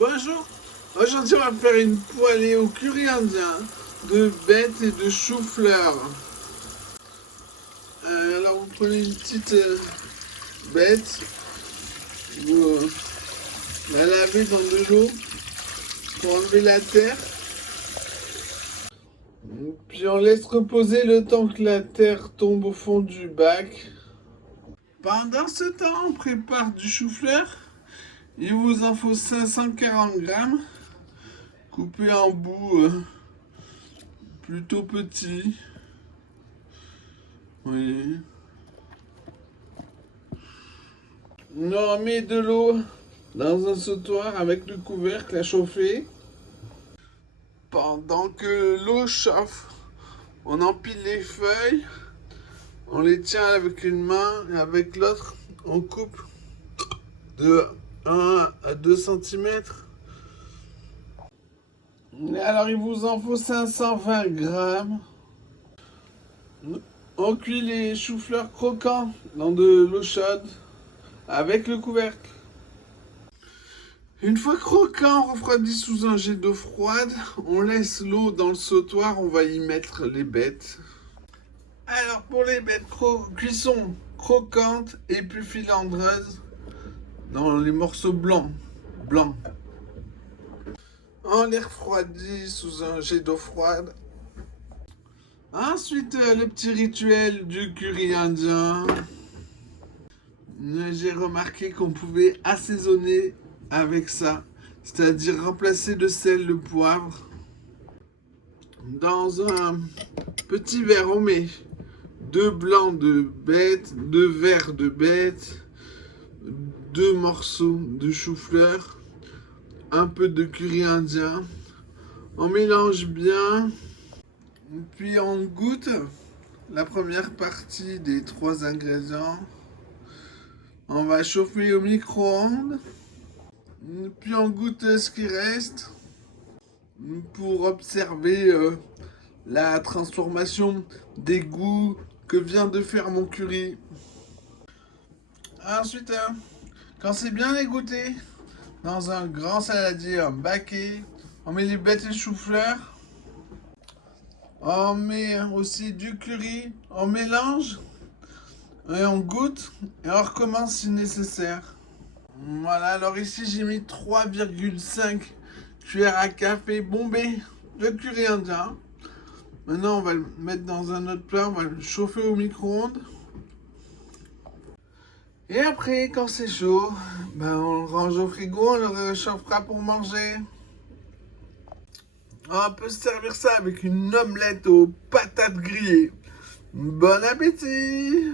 Bonjour, aujourd'hui on va faire une poêlée au curry indien de bettes et de chou-fleur. Alors vous prenez une petite bête, vous la lavez dans de l'eau pour enlever la terre. Puis on laisse reposer le temps que la terre tombe au fond du bac. Pendant ce temps, on prépare du chou-fleur. Il vous en faut 540 grammes, coupé en bouts plutôt petits. Oui. On met de l'eau dans un sautoir avec le couvercle à chauffer. Pendant que l'eau chauffe, on empile les feuilles. On les tient avec une main et avec l'autre, on coupe de 1 à 2 cm. Alors il vous en faut 520 grammes. On cuit les choux-fleurs croquants dans de l'eau chaude avec le couvercle. Une fois croquant, on refroidit sous un jet d'eau froide. On laisse l'eau dans le sautoir, on va y mettre les bêtes. Alors pour les bêtes, cuisson croquante et plus filandreuse dans les morceaux blancs. On les refroidit sous un jet d'eau froide. Ensuite, le petit rituel du curry indien. J'ai remarqué qu'on pouvait assaisonner avec ça, c'est-à-dire remplacer le sel, le poivre. Dans un petit verre, on met 2 blancs de bête, 2 verres de bête, 2 morceaux de chou-fleur, un peu de curry indien. On mélange bien, puis on goûte la première partie des 3 ingrédients. On va chauffer au micro-ondes, puis on goûte ce qui reste pour observer la transformation des goûts que vient de faire mon curry. Ensuite, quand c'est bien égoutté, dans un grand saladier baquet, on met les bêtes et le chou-fleur. On met aussi du curry, on mélange et on goûte et on recommence si nécessaire. Voilà, alors ici j'ai mis 3,5 cuillères à café bombées de curry indien. Maintenant on va le mettre dans un autre plat, on va le chauffer au micro-ondes. Et après, quand c'est chaud, on le range au frigo, on le réchauffera pour manger. On peut se servir ça avec une omelette aux patates grillées. Bon appétit!